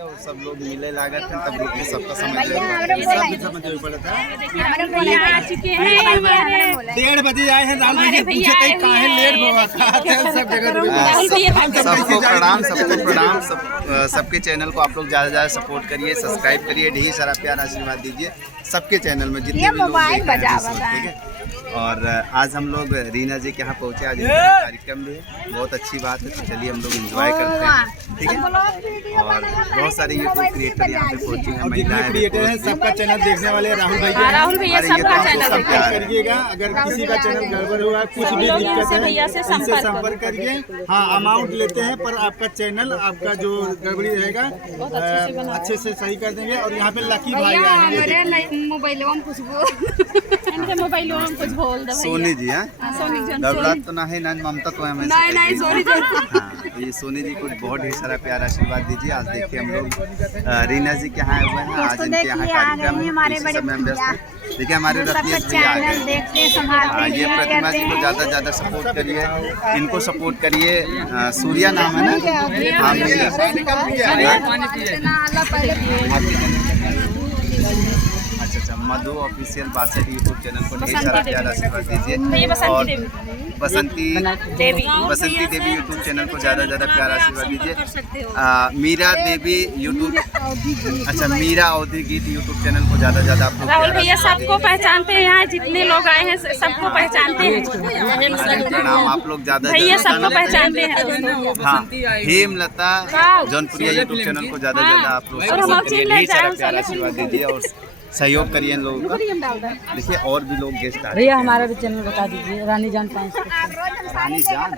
थे और सब लोग मिले लागत थे, तब लोग सबका समझ पड़ता। 1:30 बजे आए हैं राहुल भैया, पूछे थे काहे लेट हुआ था, सब जगह सबको प्रणाम, सबको प्रणाम। सबके चैनल को आप लोग ज़्यादा से ज़्यादा सपोर्ट करिए, सब्सक्राइब करिए, ढेर सारा प्यार आशीर्वाद दीजिए सबके चैनल में जितने भी लोग देख रहे हैं, ठीक है। और आज हम लोग रीना जी के यहाँ पहुँचे, आज इनका कार्यक्रम भी है, बहुत अच्छी बात है। तो चलिए हम लोग एंजॉय करते हैं, ठीक है। और बहुत सारे यूट्यूब क्रिएटर यहाँ पे पहुँचे हैं, महिलाएं क्रिएटर हैं, सबका चैनल देखने वाले राहुल भैया सबका चैनल करिएगा। अगर किसी का चैनल गड़बड़ हुआ, कुछ भी दिक्कत है, इनसे संपर्क करिए। हाँ, अमाउंट लेते हैं पर आपका चैनल, आपका जो गड़बड़ी रहेगा अच्छे से सही कर देंगे। और यहाँ पे लकी भाई आएंगे, सोनी जी। हाँ, गड़बड़ा तो ना है ना, ममता तो है हमें। ये सोनी जी को बहुत ढेर सारा प्यार आशीर्वाद दीजिए। आज देखिए हम लोग रीना जी के यहाँ आए हुए हैं, आज इनके यहाँ कार्यक्रम है, इसी समय हम व्यस्त हैं। देखिए हमारे रत्नेश जी आ गए। ये प्रतिमा जी को ज़्यादा से ज़्यादा सपोर्ट करिए, इनको सपोर्ट करिए। सूर्या नाम है ना? हाँ, अच्छा, मधु ऑफिशियल 62 यूट्यूब चैनल को ढेर सारा प्यार आशीर्वाद दीजिए। और बसंती देवी यूट्यूब चैनल को ज़्यादा से ज़्यादा प्यार आशीर्वाद दीजिए। मीरा देवी यूट्यूब, अच्छा मीरा अवधि गीत यूट्यूब चैनल को ज़्यादा से ज़्यादा आप लोग राहुल भैया सबको पहचानते हैं, यहाँ जितने लोग आए हैं सबको पहचानते हैं। प्रणाम, आप लोग ज़्यादा भैया सबको पहचानते हैं। हाँ, हेमलता जौनपुरिया यूट्यूब चैनल को ज़्यादा से ज़्यादा आप लोग सपोर्ट करिए, ढेर सारा प्यार आशीर्वाद दीजिए और सहयोग करिए इन लोगों का। देखिए और भी लोग गेस्ट आ रहे हैं। भैया हमारा भी चैनल बता दीजिए, रानी जान 5। रानी जान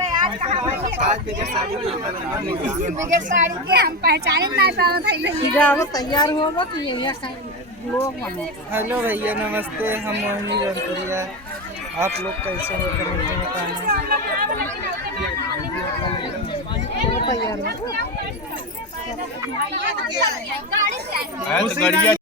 हम पहचाने तैयार होगा कि लोग। हेलो भैया नमस्ते, हम मोहिनी जौनपुरिया। आप लोग कैसे हो बताना।